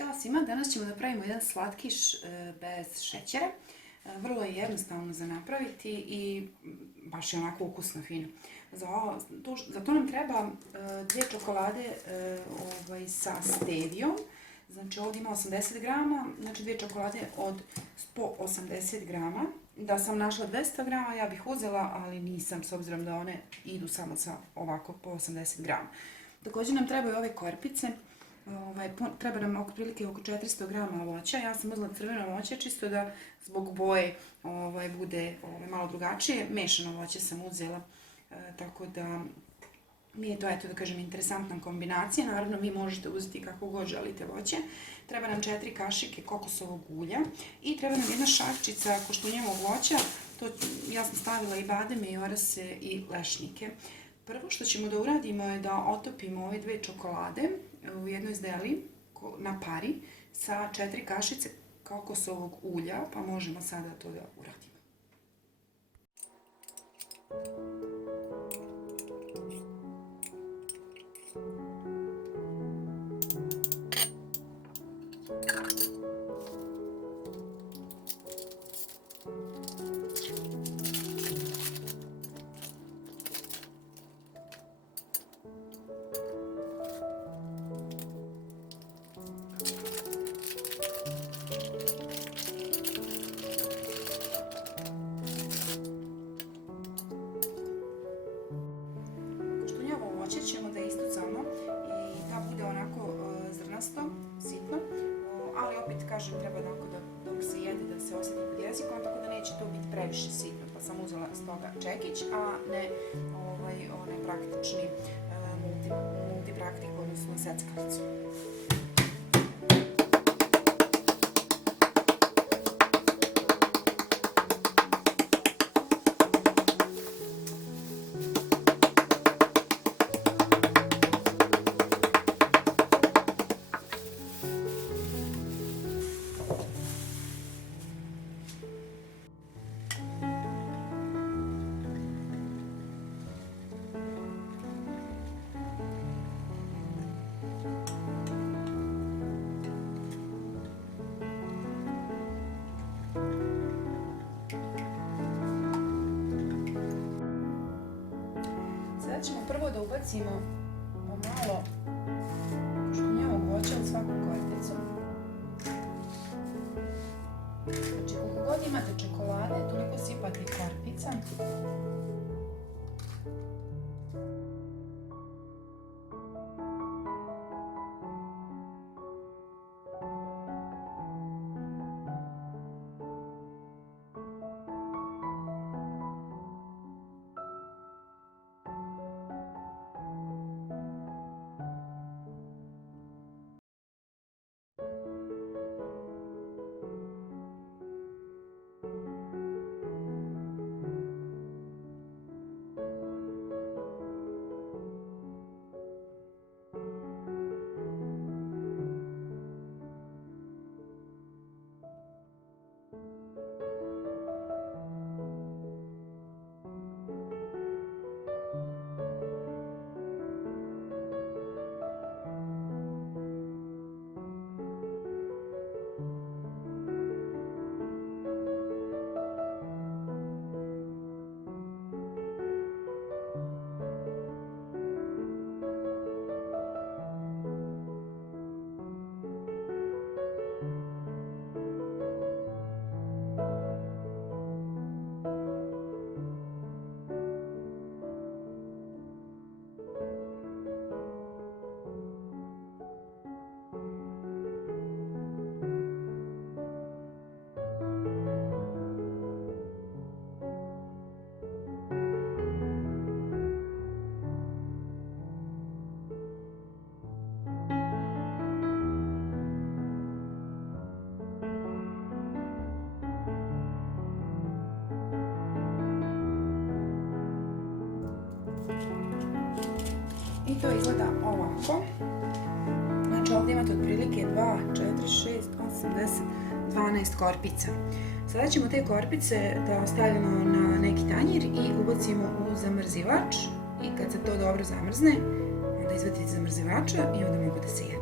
Ćao svima, danas ćemo da pravimo jedan slatkiš bez šećera. Vrlo je jednostavno za napraviti i baš je onako ukusno, fino. Za to nam treba 2 čokolade sa stevijom. Znači ovdje ima 80 grama, znači 2 čokolade od 180 grama. Da sam našla 200 grama ja bih uzela, ali nisam, s obzirom da one idu samo sa ovako po 80 grama. Također nam trebaju ove korpice. Treba nam otprilike oko 400 grama voća. Ja sam uzela crveno voće čisto da zbog boje bude malo drugačije. Mešano voće sam uzela, tako da mi je to, eto da kažem, interesantna kombinacija. Naravno, vi možete uzeti kako god želite voće. Treba nam 4 kašike kokosovog ulja i treba nam jedna šačica koštunjevog voća. Ja sam stavila i bademe, i orase, i lešnike. Prvo što ćemo da uradimo je da otopimo ove 2 čokolade u jednoj zdeli na pari sa 4 kašice kokosovog ulja, pa možemo sada to da uradimo. Voće ćemo da istucamo i da bude onako zrnasto, sitno, ali opet kažem treba da dok se jede da se osjeti pod jezikom, tako da neće to biti previše sitno, pa sam uzela s toga čekić, a ne onaj praktični multipraktik, odnosno seckalicu. Sada ćemo prvo da ubacimo malo koštunjevog voća u svaku korpicu. Znači, koliko god imate čokolade, toliko sipate korpica. I to izgleda ovako. Znači ovdje imate otprilike 2, 4, 6, 8, 10, 12 korpica. Sada ćemo te korpice da ostavimo na neki tanjir i ubacimo u zamrzivač. I kad se to dobro zamrzne, onda izvadite iz zamrzivača i onda mogu da se jede.